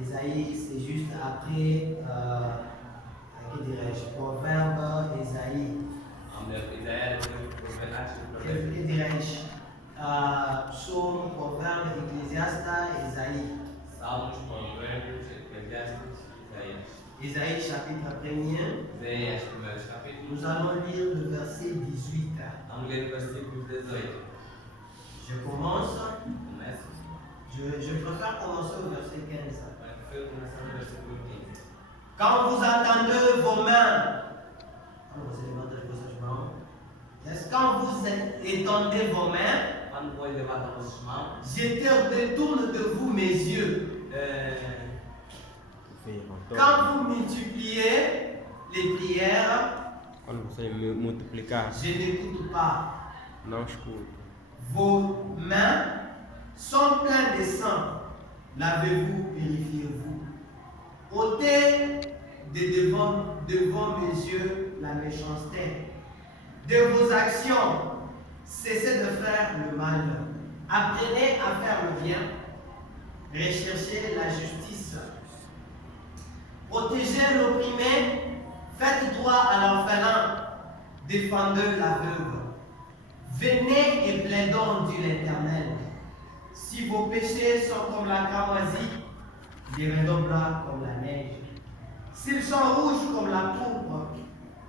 Ésaïe, c'est juste après, que dirais-je, Proverbe, Ésaïe. Que dirais-je, Psaume, Proverbe, Ecclésiaste, Ésaïe. Salmos, Provérbios, Eclesiastes, Isaías. Isaïe chapitre 1er. Isaías, primeiros capítulos. Nous allons lire le verset 18. Vamos ler o versículo 18. Je commence. Começa. Je préfère commencer au verset 15. Eu prefiro começar no versículo 15. Quand vous attendez vos mains, quand vous étendez vos mains, Quando vós levantam vossas mãos, je détourne de vous mes yeux. Quand vous multipliez les prières, Quando você multiplicar, je n'écoute pas. não escuta. Vos mains sont pleines de sang. Lavez-vous, purifiez-vous. Ôtez devant mes yeux la méchanceté. De vos actions, cessez de faire le mal. Apprenez à faire le bien. Recherchez la justice. Protégez l'opprimé. Faites droit à l'orphelin. Défendez la veuve. Venez et plaidons, dit l'Éternel. Si vos péchés sont comme la cramoisie, ils deviendront blancs comme la neige. S'ils sont rouges comme la pourpre,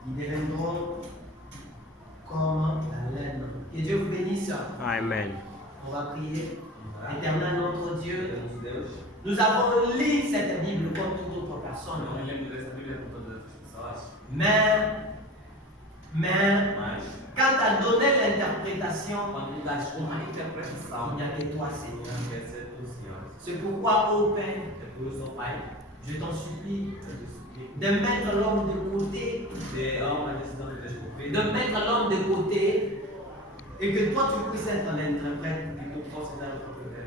ils deviendront comme la laine. Que Dieu vous bénisse. Amen. On va prier. Éternel notre Dieu, Deus, nous avons lu cette Bible comme toute autre eu personne. não me lembro dessa Bíblia com todas as pessoas, Mais, mas quand tu as donné l'interprétation, quando me das uma interpretação, il n'y a que toi, Seigneur. não quer ser do Senhor. C'est pourquoi, ô Père, É por isso, ó Pai, je t'en supplie eu te suplico, de mettre l'homme de côté, de uma decisão de desculpir, de mettre l'homme de côté, et que toi tu puisses être l'interprète. que tu possa dar o teu poder.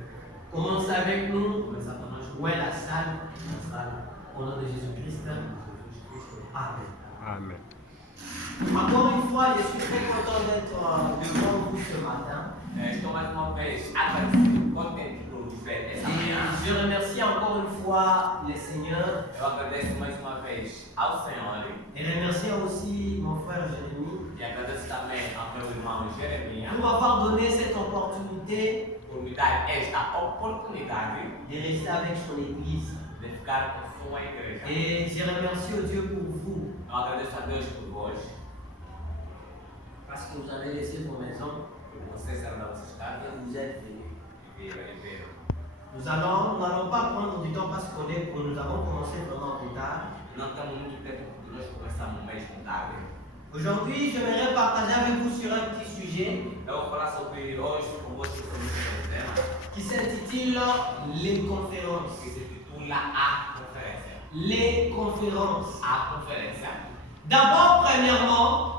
Commence avec nous. Começar conosco, Où est la salle? começar Au nom de Jésus-Christ. Jesus Cristo. Amen. Amém. Encore une fois, je suis très content d'être devant vous ce matin. Estou mais uma vez agradecido, contente por viver essa manhã. Et je remercie encore une fois le Seigneur. Eu agradeço mais uma vez ao Senhor Et remercie aussi mon frère Jérémie e agradeço também ao meu irmão Jeremias pour m'avoir donné cette opportunité por me dar esta oportunidade de rester avec son église. de ficar com sua igreja. Et je remercie Dieu pour vous Eu agradeço a Deus por vós, parce que vous avez laissé vos maisons por vocês saíram das vossas et casas vous êtes venus. e viveram. Nous n'allons pas prendre du temps parce que nous avons commencé vraiment plus tard. Não temos muito tempo porque nós começamos mesmo tarde. Aujourd'hui, j'aimerais partager avec vous sur un petit sujet Eu vou falar sobre hoje com vocês sobre um tema qui s'intitule Les conférences. que se titula A Conferência. Les conférences. A Conferência. D'abord, premièrement,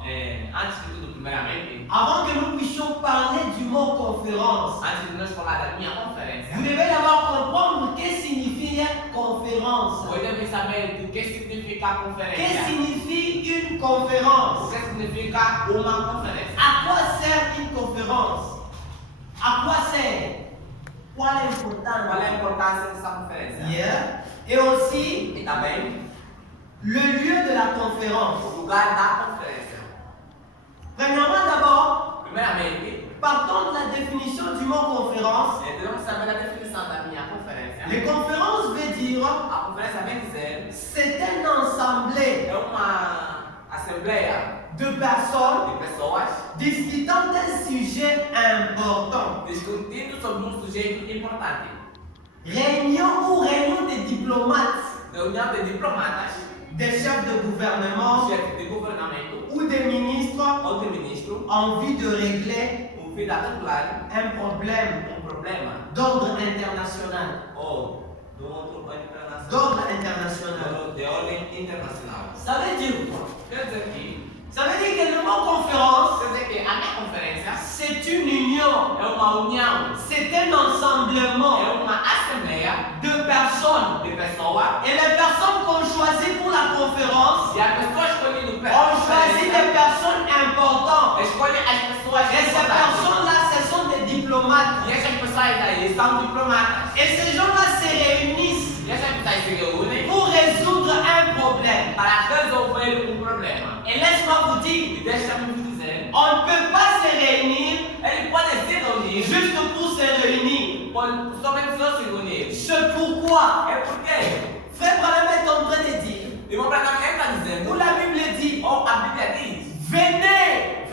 Antes de tudo, primeiramente, avant que nous puissions parler du mot conférence, antes de nós falar da minha conferência, vous devez d'abord comprendre que signifie conférence. hoje devem saber do que significa a Que conferência. signifie une O conférence? que significa uma conferência? À quoi sert une conférence? À quoi sert? Qual é a Qual é a importância? importância dessa conferência? Yeah. Et aussi, E também le lieu de la conférence. o lugar da conferência. Premièrement, d'abord, Primeiramente, partons de la définition du mot conférence. devemos saber a definição da minha conferência. Les conférences veut dire A conferência vem dizer c'est un assemblée é uma assembleia de personnes de pessoas discutant d'un sujet important. discutindo sobre um sujeito importante. Réunion de diplomates, Reunião de diplomatas, des chefs de gouvernement chefe de governamento ou des ministres ou de ministro, en vue de régler fim de articular un problème problema d'ordre international. ou do outro internacional, D'ordre international. de ordem internacional. Ça veut dire quoi? Quer dizer que, Ça veut dire que le mot conférence, quer dizer que a minha conferência c'est une union, é uma união, c'est un assemblement é uma assembleia de personnes. de pessoas Et les personnes qu'on choisit pour la conférence e as pessoas escolhidas ont choisi des personnes importantes. escolhem as pessoas Et ces importantes. personnes-là, ce sont des diplomates. E essas pessoas aí são diplomatas. Et ces gens-là se réunissent E deixa-me vos dizer, on ne peut pas se réunir ele pode se reunir, juste pour se réunir. somente só se reunir. C'est pourquoi É porque Frère Branham est en train de dire, o irmão Branham está où dizendo, la Bible dit, ou a Bíblia diz, venez,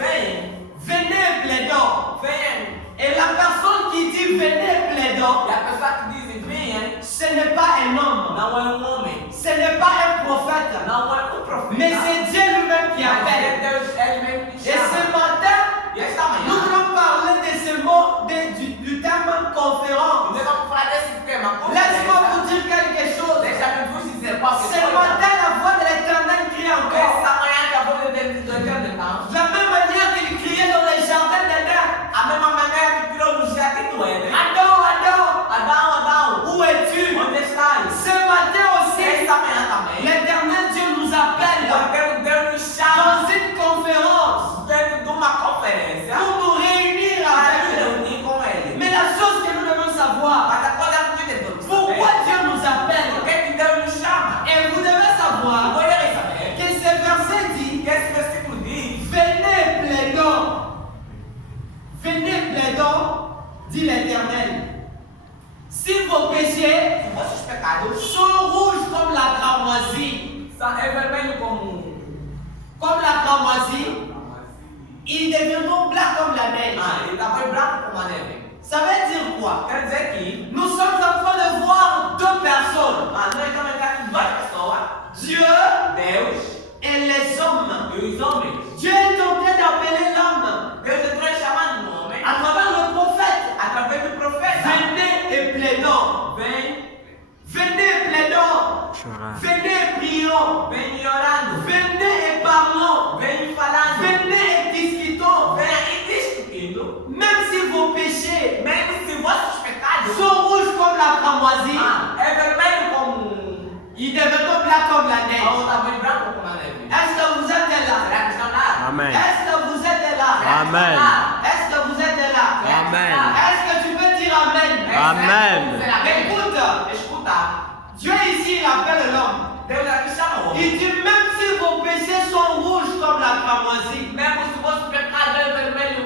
venez plaidant. venha. Et la personne qui dit venez plaidant, E a pessoa que diz venha, ce n'est pas un homme, não é um homem, ce n'est pas un prophète, não é um profeta. mais c'est Dieu lui-même qui Mas appelle. é Deus, ele mesmo que Et ce chama. matin, E esta nous manhã, voulons parler de ce mot, du terme conférence. nós vamos falar desse tema. Laisse-moi vous dire quelque chose. Deixa-me vos dizer qualquer Ce coisa. matin, la voix de l'Éternel crie encore. Essa manhã acabou de ter do eterno de Deus. De la même manière qu'il criait dans les jardins d'Éden. A mesma maneira que criou no jardim do Éden. Adam, Adam, Adão, Adão, où es-tu? onde estás? Ce matin aussi, Esta manhã também. l'Éternel Dieu nous appelle O eterno Deus nos chama dans une conférence dentro de uma conferência pour nous réunir para avec nos lui. reunir com Ele. Mais la chose que nous devons savoir, Mas a coisa que nós devemos pourquoi saber, Dieu nous appelle? por que Deus nos chama? Et vous devez savoir Podem saber que ce verset dit, que esse versículo diz, venez plaidant. Venez plaidant, dit l'Éternel. Si vos péchés os vossos pecados sont rouges comme la cramoisie, é vermelho comme la cramoisie, ils deviendront blancs comme la neige. ele está mais branco como a neve. Ça veut dire quoi? Quer dizer que Nous sommes en train de voir deux personnes, nós estamos aqui duas pessoas, Dieu Deus et les hommes. e os homens. Dieu est en train d'appeler l'homme Deus entrou chamando o homem à travers le prophète. através do profeta. Venez et plaidons. Vem, Venez et plaidons. Chorar. Venez et prions. vem orando, Venez et parlons. vem falando, Venez et discutons. vem aí discutindo. Même si vos péchés Mesmo se vossos pecados sont rouges comme la cramoisie, é vermelho como ils deviendront blancs comme la ou neige. também branco como a neve. Est-ce que vous êtes là? Será que estão lá? Amen. Est-ce que vous êtes là? Amen. Est-ce que vous êtes là? Amen. Est-ce que tu peux dire Amen? Amen. Écoute, Escuta, Dieu ici il appelle l'homme. Deus aqui chama o homem. Il dit même si vos péchés sont rouges comme la cramoisie, Mesmo se vosso pecado é vermelho,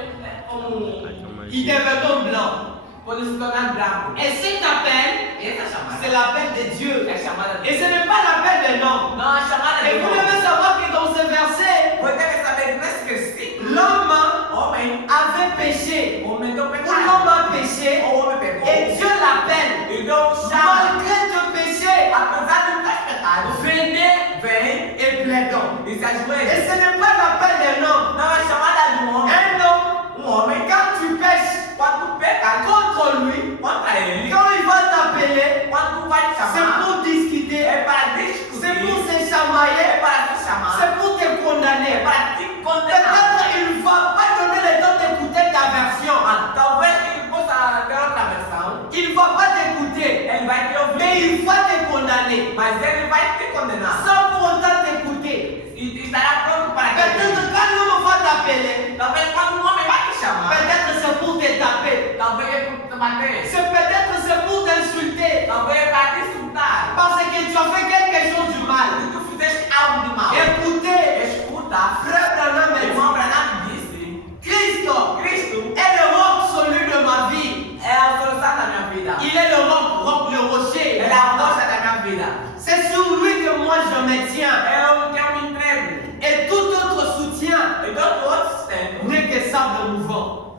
como ils deviendront blancs. pode se tornar branco. Et cet appel, Essa chamada c'est l'appel de Dieu. é chamada de Et ce n'est pas l'appel d'un homme. Não, a chamada Et de vous homem. devez savoir que dans ce verset, Você deve saber que nesse versículo, l'homme homem, avait péché. o homem deu Ou pecado. l'homme a péché. O homem pecou. Et Dieu l'appelle. E Deus chama. Malgré tes péchés, Apesar de teus pecados, venez vem et plaidons. e se Et ajoelha. ce n'est pas l'appel d'un homme. Não é chamada de homem. Un homme, Homem, quand tu pêches quando tu peca contre lui, contra ele, quand il va t'appeler, quando tu vai te c'est chamar, pour discuter, é para c'est pour discutir, se chamailler, é para te chamar, c'est pour te é condamner. para te condenar. Peut-être il ne va pas donner le temps d'écouter ta version. Talvez ele possa ter outra versão, Il ne va pas t'écouter, ele vai te mais ouvir, il va te condamner. mas ele vai te condenar. Sans pour autant t'écouter. E estará pronto para te Peut-être ouvir. quand l'homme va t'appeler, Talvez quando um homem vai te chamar, peut-être c'est pour te taper. talvez é para te bater, Peut-être c'est pour t'insulter. talvez é para te insultar. Parce que tu as fait quelque chose du mal. Se tu fizeste algo de mal, Écoutez, escuta, frère Branham o me irmão dit, Branham disse, Christ Cristo est le roc absolu de ma vie. é a solução da minha vida. Il est le roc, le rocher. Ele é a rocha da minha vida. C'est sur lui que moi je me tiens. É o que eu me entrego. Et tout autre soutien Então, todo outro sustento n'est que sable mouvant.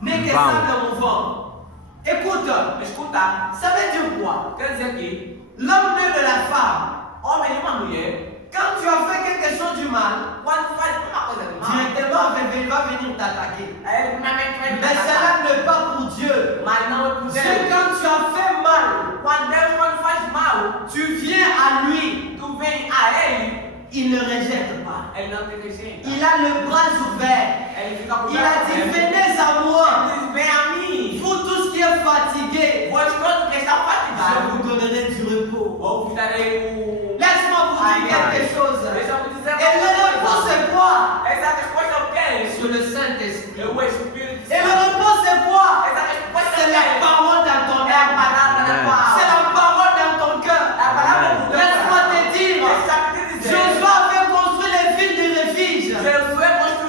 N'est que Wow. sable mouvant. Écoute, escuta, ça veut dire quoi? quer dizer que L'homme né de la femme, homem e uma mulher, quand tu as fait quelque chose du mal, quando faz uma coisa de mal, directement il va venir t'attaquer. aí ele primeiramente vai Mais cela n'est pas pour Dieu. mas não é por Dieu, Deus. quand tu as fait mal, Quando Deus quando faz mal, tu viens à lui, tu vem a Ele, il ne rejette pas. Ele não te rejeita. Il a le bras ouvert. Ele fica com o Il braço a dit, aberto. venez à moi, Ele diz, vem a mim. vous tous qui êtes fatigués, Vós todos que estão je fatigados, vous donnerai du repos. ou vos darei o... Laisse-moi vous dire quelque chose. Deixa eu dizer Et le repos, c'est quoi? Essa resposta é o quê? Sur le Saint-Esprit. É o Espírito Et le Santo. repos, c'est quoi? Essa resposta C'est é la o quê? parole dans ton É a âme. palavra da tua C'est alma. la parole dans ton cœur. É a palavra do teu Laisse-moi coração. te dire, Deixa eu te dizer. Josué avait construit les villes de refuge. Josué construiu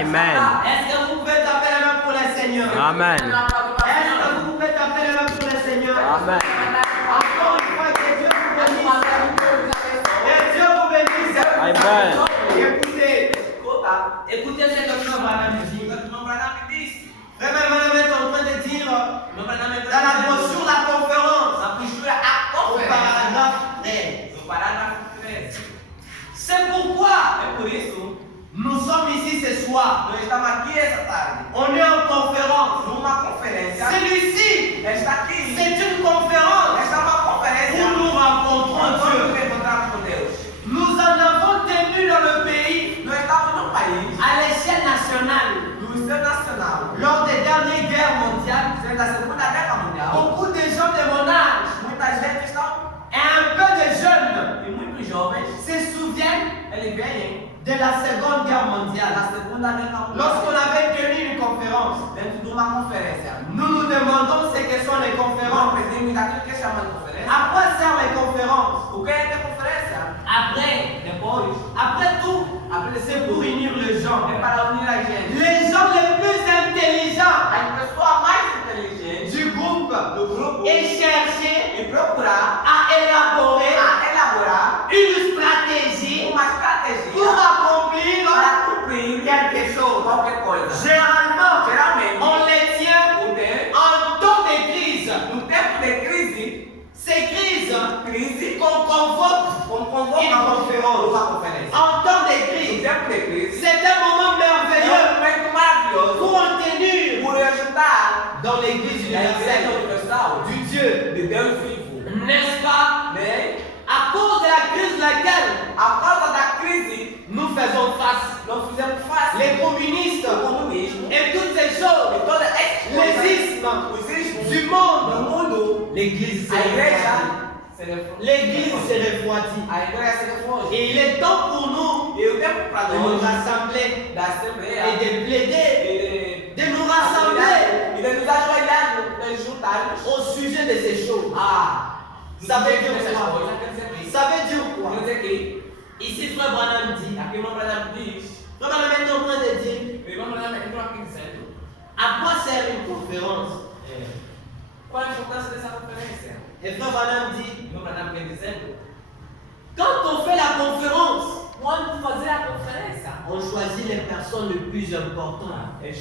Amen. Est-ce que vous pouvez taper les mains pour le Seigneur? Amen. Est-ce que vous pouvez taper les mains pour le Seigneur? Amen. Encore une fois, que Dieu vous bénisse. Que Dieu vous bénisse. Amen. Écoutez, écoutez ce que Frère Branham dit. Frère Branham est en train de dire dans la brochure la conférence, au paragraphe 13. C'est pourquoi nous sommes ici ce soir. On est en conférence. Celui-ci, c'est une conférence où nous rencontrons Dieu. Nous en avons tenu dans le pays à l'échelle nationale. Lors des dernières guerres mondiales, beaucoup de gens de mon âge et un peu de jeunes se souviennent de la Seconde Guerre mondiale. Lorsqu'on avait tenu une conférence, nous nous demandons ce que sont les conférences. À quoi servent les conférences? Après tout, c'est pour unir les gens. Les gens les plus intelligents du groupe et chercher à élaborer une stratégie pour accomplir quelque chose. Généralement, on les tient en temps de crise. Ces crises qu'on convoque une conférence. En temps de crise, c'est un moment merveilleux pour en tenir dans l'église universelle du Dieu. N'est-ce pas? À cause de la crise laquelle nous faisons face, les communistes et toutes ces choses, les ismes du monde, l'église s'est refroidie. Et il est temps pour nous de nous rassembler et de plaider, de nous rassembler au sujet de ces choses. Ça veut dire quoi? Ça veut dire quoi? Ici, Frère Branham dit, Frère Branham est en train de dire, à quoi sert une conférence? Et Frère Branham dit, quand on fait la conférence, on choisit les personnes les plus importantes. Les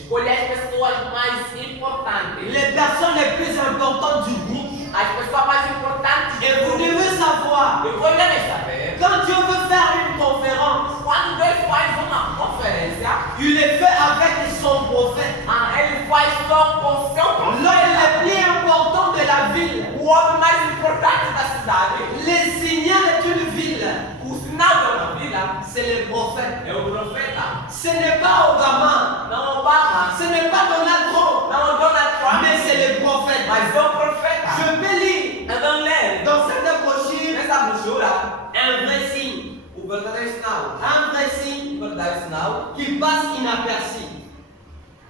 personnes les plus importantes du groupe. Et vous devez savoir, quand Dieu veut faire une conférence, il le fait avec son prophète. L'homme le plus important de la ville. Le signal d'une ville, c'est le prophète. Ce n'est pas Obama, ce n'est pas Donald Trump, mais c'est le prophète. Je peux lire dans cette brochure un vrai signe. Un vrai signe qui passe inaperçu.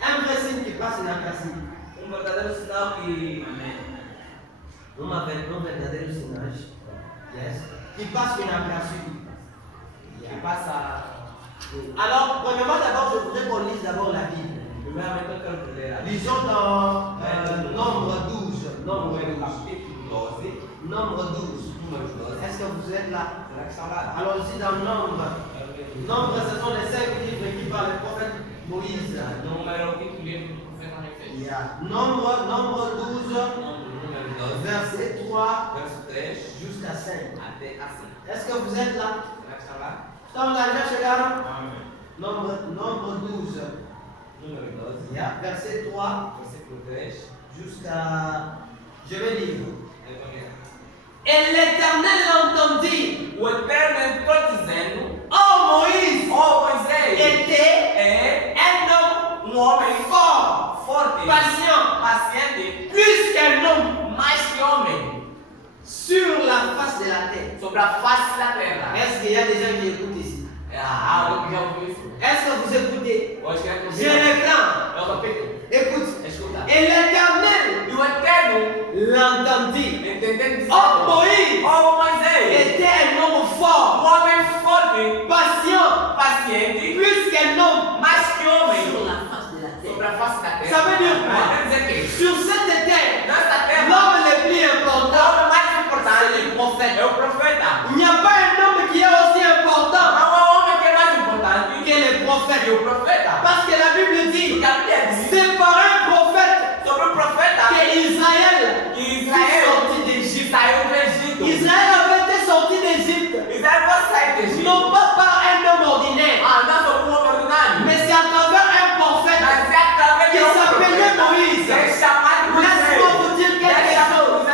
Un vrai signe qui passe inaperçu. Un verdadeiro sinal. Yes. Qui passe inaperçu. Alors, premièrement, d'abord, je voudrais qu'on lise d'abord la Bible. Lisons dans Nombre 12. Nombre 12. Est-ce que vous êtes là? Alors, ici dans Nombre. Nombre, ce sont les 5 livres qui parlent du prophète Moïse. Nombre 12, verset 3 jusqu'à 5. Est-ce que vous êtes là? Estamos lá, já chegaram? Nombre 12. Verset 3 jusqu'à... Je vais lire. Et l'Éternel l'entendit. Oh Moïse était un homme fort, patient, plus qu'un homme sur la face de la terre. Est-ce qu'il y a des gens qui écoutent ici? Est-ce que vous écoutez? J'ai l'écran. Écoute. Et l'Éternel l'entendit. Oh Moïse était un homme fort, patient, plus qu'un homme face da terra. Ça veut dire Quer quoi? dizer que Sur cette terre, nesta terra, l'homme le plus o important, homem mais c'est importante le prophète. é o profeta. Il n'y a pas un homme qui est aussi important Não há homem que é mais importante que le prophète. que o profeta. Parce que la Bible dit, Porque a Bíblia diz c'est par un prophète sobre o profeta que Israël que fut Israel sorti d'Égypte. saiu do Egito. Israël avait été sorti d'Égypte, Israel foi sair do Egito. non pas par un homme ordinaire, Não sobre um homem ordinário. mais c'est à travers un prophète Mas é através qui de um s'appelait profeta. Moïse. É chamado de Laisse-moi vous dire quelque chose,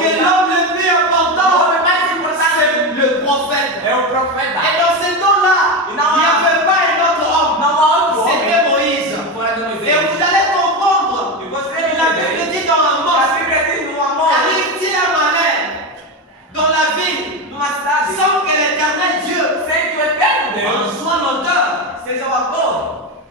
que l'homme le plus O important, homem mais importante c'est le prophète. é o profeta. Et dans ce temps-là, il n'y avait pas un autre homme, Não há outro homem c'était Moïse. fora de Et Moisés. vous allez comprendre, E você la Bible dit dans Amos, a Bíblia diz no amor, arrive-t-il un malheur dans la ville numa cidade, sans que l'éternel Dieu sem que o eterno en Deus soit l'auteur? seja o autor.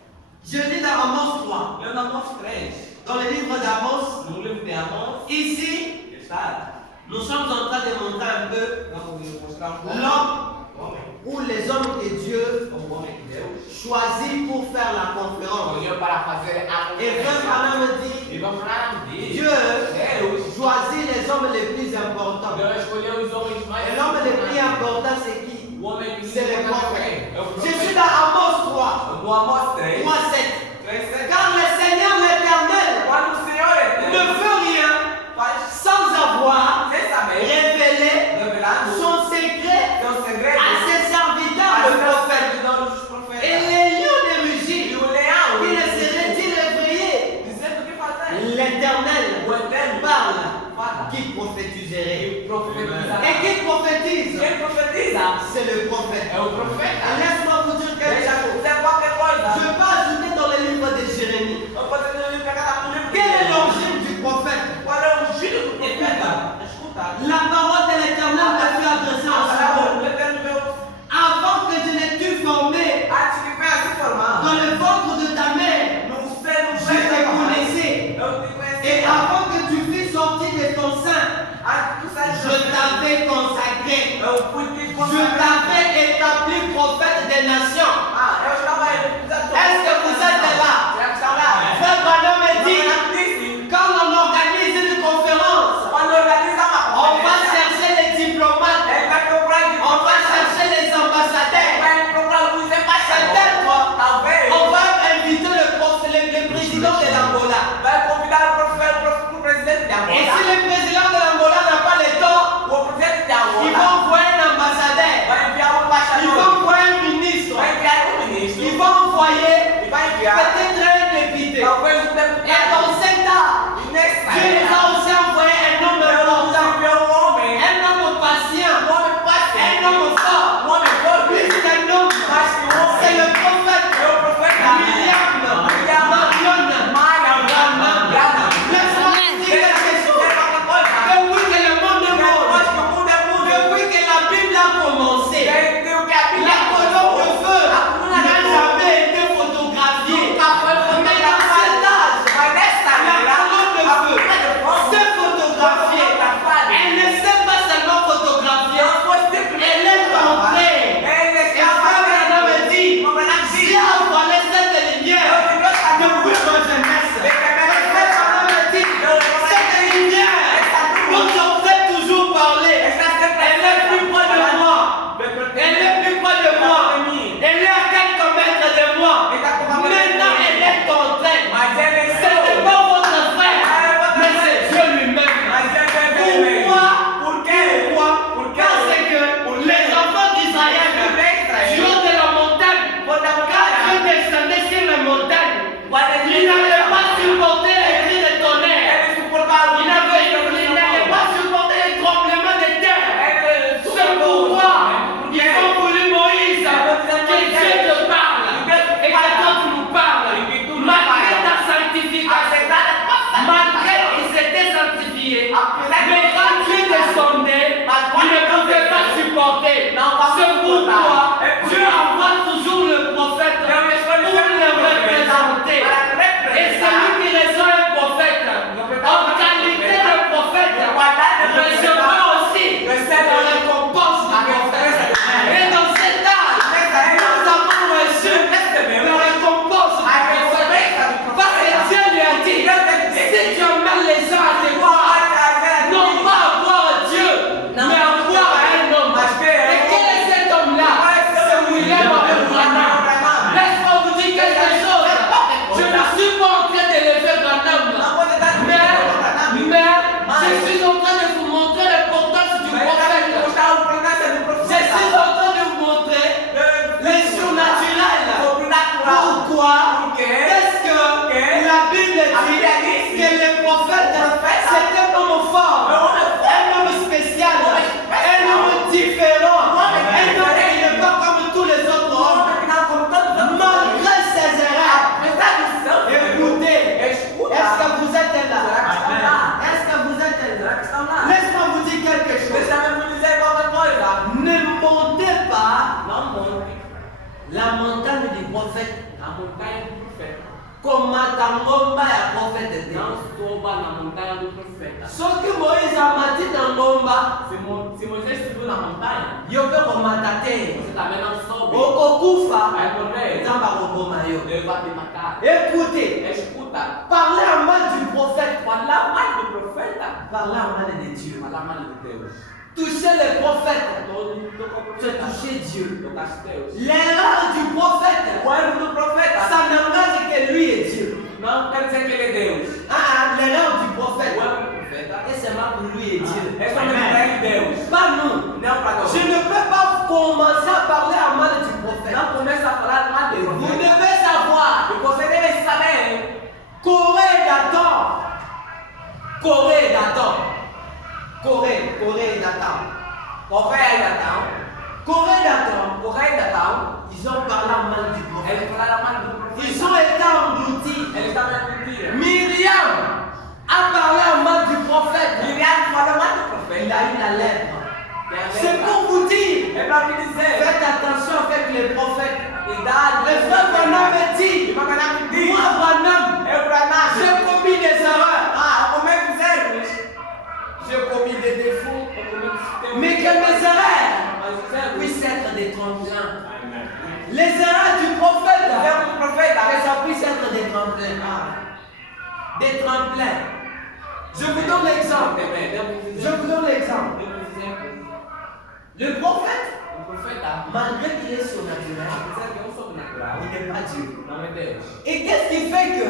Je lis dans Amos 3, Eu não mostro 3. dans le livre d'Amos, No livro de Amós, ici, está. nous sommes en train de montrer un peu Vamos mostrar um pouco. l'homme O homem. ou les hommes que Dieu O homem que Deus choisit pour faire la conférence. escolheu para fazer a Et Frère conferência. Branham me dit, E vamos falar disso. Dieu Deus choisit les hommes les plus importants. Deus escolheu os homens mais Et l'homme le plus importantes. important, c'est qui? O homem que C'est le prophète. é o Je suis profeta. dans Amos 3, No Amós 3, 3, 7. 3:7. Car le Seigneur l'éternel Quando o Senhor ne eterno veut rien faz sans avoir sem saber, révélé revelando son secret seu segredo à ses serviteurs, le prophète. dos Et profetas. les lions ne E rugissent, o leão, qui ne serait-il effrayé? dizendo o que fazer. L'Éternel O eterno parle, fala. qui prophétiserait. E profetiza. Et qui prophétise? Quem profetiza C'est le prophète. é o profeta. Et laisse-moi vous dire quelque Deixa chose. dizer qualquer coisa. Je vais ajouter dans le livre de Jérémie. Eu posso pegar no livro. Quel est l'origine du prophète? Qual é o giro do profeta? Escuta. La parole de l'Éternel me fut adressée en ce A mot. palavra do eterno veio Avant que je ne t'eus formé antes que venha se formar. dans le ventre de ta mère, No seno je te connaissais. Eu te Et conhecia. avant que tu fusses sorti de ton sein, Antes que tu saísse je t'avais consacré. eu fui te Je consagrar. t'avais établi prophète des nations. Eu estava aí. Est-ce que vous êtes là? Já estava lá. Frère Branham me dit, Disse, quand on organise une conférence, quando organiza uma on va conferência, chercher les diplomates, ele vai procurar on va chercher les ambassadeurs. vai procurar os embaixadores. Peut-être Talvez on va inviter le président de l'Angola. vai convidar o presidente de Et Angola. si le président de l'Angola n'a pas le temps, O presidente de il Angola va envoyer un ambassadeur, vai enviar um il embaixador. va envoyer un ministre, Vai enviar um ministro. il va envoyer E vai enviar peut-être un député. talvez um Et deputado. dans cet temps, E nessa Dieu nous a aussi envoyé un homme important, enviou um homem. un homme patient, Um homem un paciente. homme fort, Um homem forte. plus qu'un homme. Mais que um C'est homem. le prophète É o profeta. William Marion Branham. Laisse-moi te dire quelque chose. Depuis que le monde est mort, depuis que la Bible a commencé, la colonne de feu n'a jamais été photographiée. Bible dit que le prophète, c'est un homme fort, un homme spécial, un homme différent, un homme qui n'est pas comme tous les autres hommes. Malgré ses erreurs, écoutez, est-ce que vous êtes là? Est-ce que vous êtes là? Laisse-moi vous dire quelque chose. Ne montez pas la montagne du prophète comme Matangomba et prophète de Dieu. Ce que Moïse a mati dans Ngomba, yo peut remonter. Okokufa, Zamba Roboma yo. Écoutez, parlez en mal du prophète, parlez en mal de Dieu. Toucher le prophète, c'est toucher Dieu. L'erreur du prophète, ça n'engage que lui et Dieu. L'erreur du prophète, et c'est mal pour lui et Dieu. Pas nous. Je ne peux pas commencer à parler en mal du prophète. Vous devez savoir, Corée d'Adam, ils ont parlé en mal du prophète. Ils ont été engloutis. Myriam a parlé en mal du prophète. Il a eu la lèpre. C'est pour vous dire, faites attention avec les prophètes. Le frère Branham dit, moi Branham, j'ai commis des erreurs. J'ai commis des défauts. Mais que mes erreurs puissent être des tremplins. Les erreurs du prophète, que ça puisse être des tremplins. Des tremplins. Je vous donne l'exemple. Le prophète, malgré qu'il est surnaturel, il n'est pas Dieu. Et qu'est-ce qui fait que